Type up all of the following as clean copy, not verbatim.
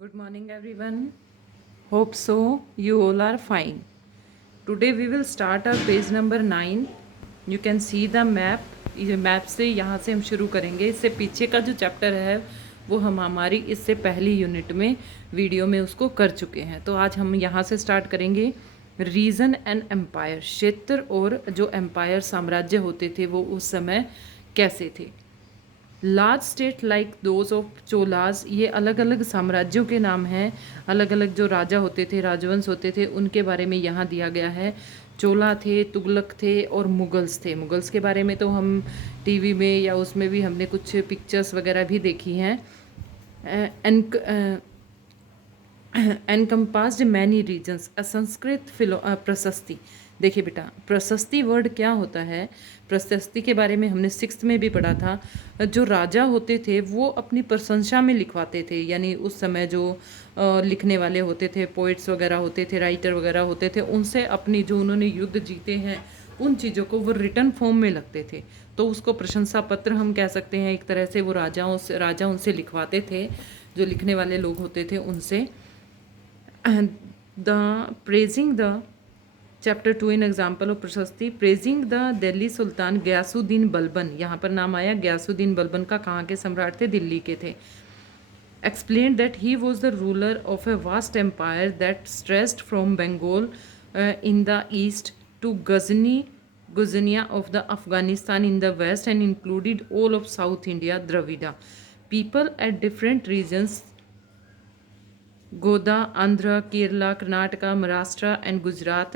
Good morning, everyone. Hope so. You all are fine. Today we will start our page number 9. You can see the map. ये map से यहाँ से हम शुरू करेंगे. इससे पीछे का जो चैप्टर है वो हम हमारी इससे पहली यूनिट में वीडियो में उसको कर चुके हैं. तो आज हम यहाँ से स्टार्ट करेंगे. रीजन एंड एम्पायर, क्षेत्र और जो एम्पायर साम्राज्य होते थे वो उस समय कैसे थे. Large state like those of Cholas, ये अलग अलग साम्राज्यों के नाम हैं. अलग अलग जो राजा होते थे, राजवंश होते थे, उनके बारे में यहाँ दिया गया है. चोला थे, तुगलक थे और मुगल्स थे. मुगल्स के बारे में तो हम टीवी में या उसमें भी हमने कुछ पिक्चर्स वगैरह भी देखी हैं. एनकम्पास्ड मैनी रीजन्स. संस्कृत प्रशस्ति. देखिए बेटा, प्रशस्ति वर्ड क्या होता है. प्रशस्ति के बारे में हमने 6th में भी पढ़ा था. जो राजा होते थे वो अपनी प्रशंसा में लिखवाते थे. यानी उस समय जो लिखने वाले होते थे, पोइट्स वगैरह होते थे, राइटर वगैरह होते थे, उनसे अपनी जो उन्होंने युद्ध जीते हैं उन चीज़ों को वो रिटर्न फॉर्म में लगते थे. तो उसको प्रशंसा पत्र हम कह सकते हैं. एक तरह से वो राजा उनसे लिखवाते थे, जो लिखने वाले लोग होते थे उनसे. The praising the chapter 2 in example of प्रशस्ति. प्रेजिंग द दिल्ली सुल्तान गयासुद्दीन बलबन. यहाँ पर नाम आया गयासुद्दीन बलबन का. कहाँ के सम्राट थे? दिल्ली के थे. Explain that he was the ruler of a vast empire that stretched from Bengal in the east to गुजनिया of the Afghanistan in the west and included all of South India, Dravida. People at different regions, Goda, Andhra, Kerala, Karnataka, Maharashtra and Gujarat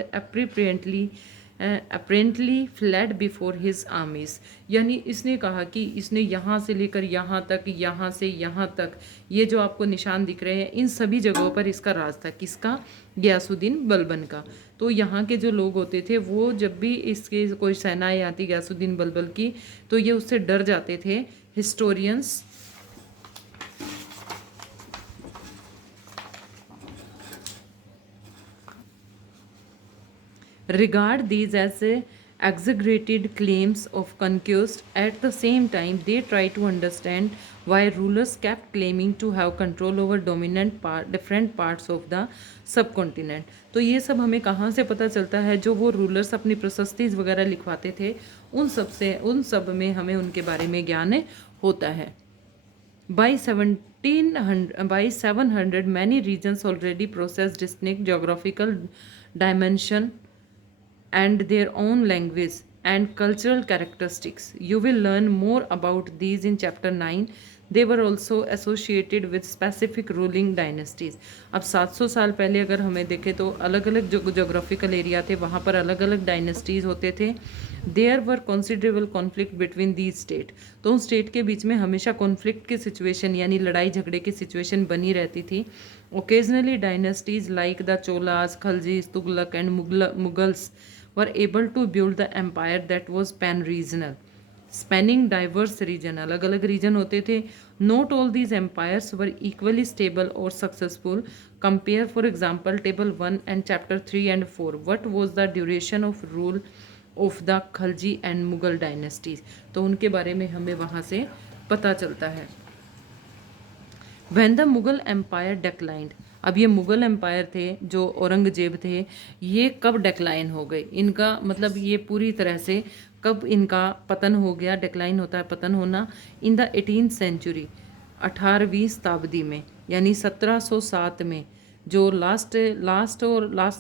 apparently fled before his armies. यानी इसने कहा कि इसने यहाँ से लेकर यहाँ तक, यहाँ से यहाँ तक, ये जो आपको निशान दिख रहे हैं, इन सभी जगहों पर इसका राज था. किसका? गयासुद्दीन बलबन का. तो यहाँ के जो लोग होते थे वो जब भी इसके कोई सेनाएं आती गयासुद्दीन बलबन की, तो ये उससे डर जाते थे. Historians regard these as exaggerated claims of conquest. At the same time, they try to understand why rulers kept claiming to have control over different parts of the subcontinent. तो ये सब हमें कहाँ से पता चलता है? जो वो रूलर्स अपनी प्रशस्ति वगैरह लिखवाते थे उन सब में हमें उनके बारे में ज्ञान होता है. By 700, many regions already possess distinct geographical dimension and their own language and cultural characteristics. You will learn more about these in chapter 9. They were also associated with specific ruling dynasties. अब 700 साल पहले अगर हमें देखें तो अलग अलग जो जोग्राफिकल एरिया थे वहाँ पर अलग अलग डायनेस्टीज़ होते थे. There were considerable conflict between these state. तो उन स्टेट के बीच में हमेशा कॉन्फ्लिक्ट की सिचुएशन यानी लड़ाई झगड़े की सिचुएशन बनी रहती थी. Occasionally dynasties like the Cholas, Khaljis, Tughlaq and Mughals were able to build the empire that was pan-regional, spanning diverse region. अलग अलग region होते थे. Not all these empires were equally stable or successful. Compare for example table 1 and chapter 3 and 4. What was the duration of rule of the Khalji and Mughal dynasties? तो उनके बारे में हमें वहाँ से पता चलता है. When the Mughal empire declined, अब ये मुग़ल एम्पायर थे जो औरंगजेब थे, ये कब डेक्लाइन हो गए? इनका मतलब ये पूरी तरह से कब इनका पतन हो गया? डेक्लाइन होता है पतन होना. इन द 18th सेंचुरी, 18वीं शताब्दी में, यानी 1707 में. जो लास्ट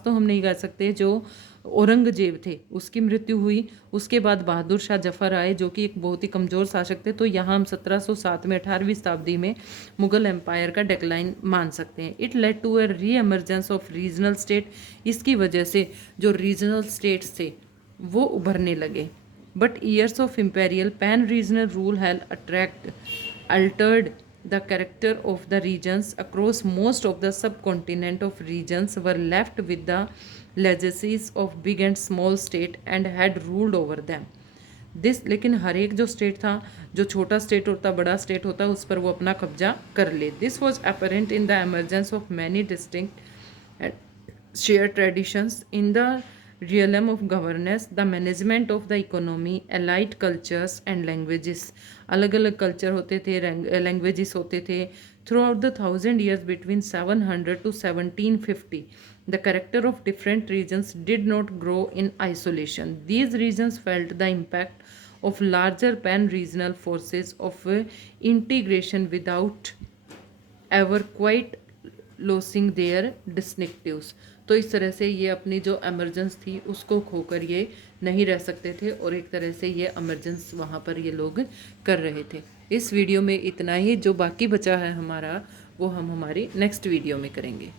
तो हम नहीं कह सकते, जो औरंगजेब थे उसकी मृत्यु हुई. उसके बाद बहादुर शाह जफ़र आए जो कि एक बहुत ही कमज़ोर शासक थे. तो यहाँ हम 1707 में 18वीं शताब्दी में मुग़ल एम्पायर का डेक्लाइन मान सकते हैं. इट लेड टू ए री एमरजेंस ऑफ रीजनल स्टेट. इसकी वजह से जो रीजनल स्टेट्स थे वो उभरने लगे. But years of imperial pan regional rule have Altered the character of the regions across most of the subcontinent of regions were left with the legacies of big and small state and had ruled over them. This लेकिन हर एक जो state था, जो छोटा state होता बड़ा state होता उस पर वो अपना कब्जा कर ले. This was apparent in the emergence of many distinct shared traditions in the realm of governance, the management of the economy, allied cultures and languages. अलग अलग कल्चर होते थे, लैंग्वेजेस होते थे, Throughout the 1,000 years between 700 to 1750, the character of different regions did not grow in isolation. These regions felt the impact of larger pan regional forces of integration without ever quite losing their distinctives. तो इस तरह से ये अपनी जो emergence थी उसको खोकर ये नहीं रह सकते थे और एक तरह से ये एमरजेंस वहाँ पर ये लोग कर रहे थे। इस वीडियो में इतना ही। जो बाकी बचा है हमारा वो हम हमारी नेक्स्ट वीडियो में करेंगे।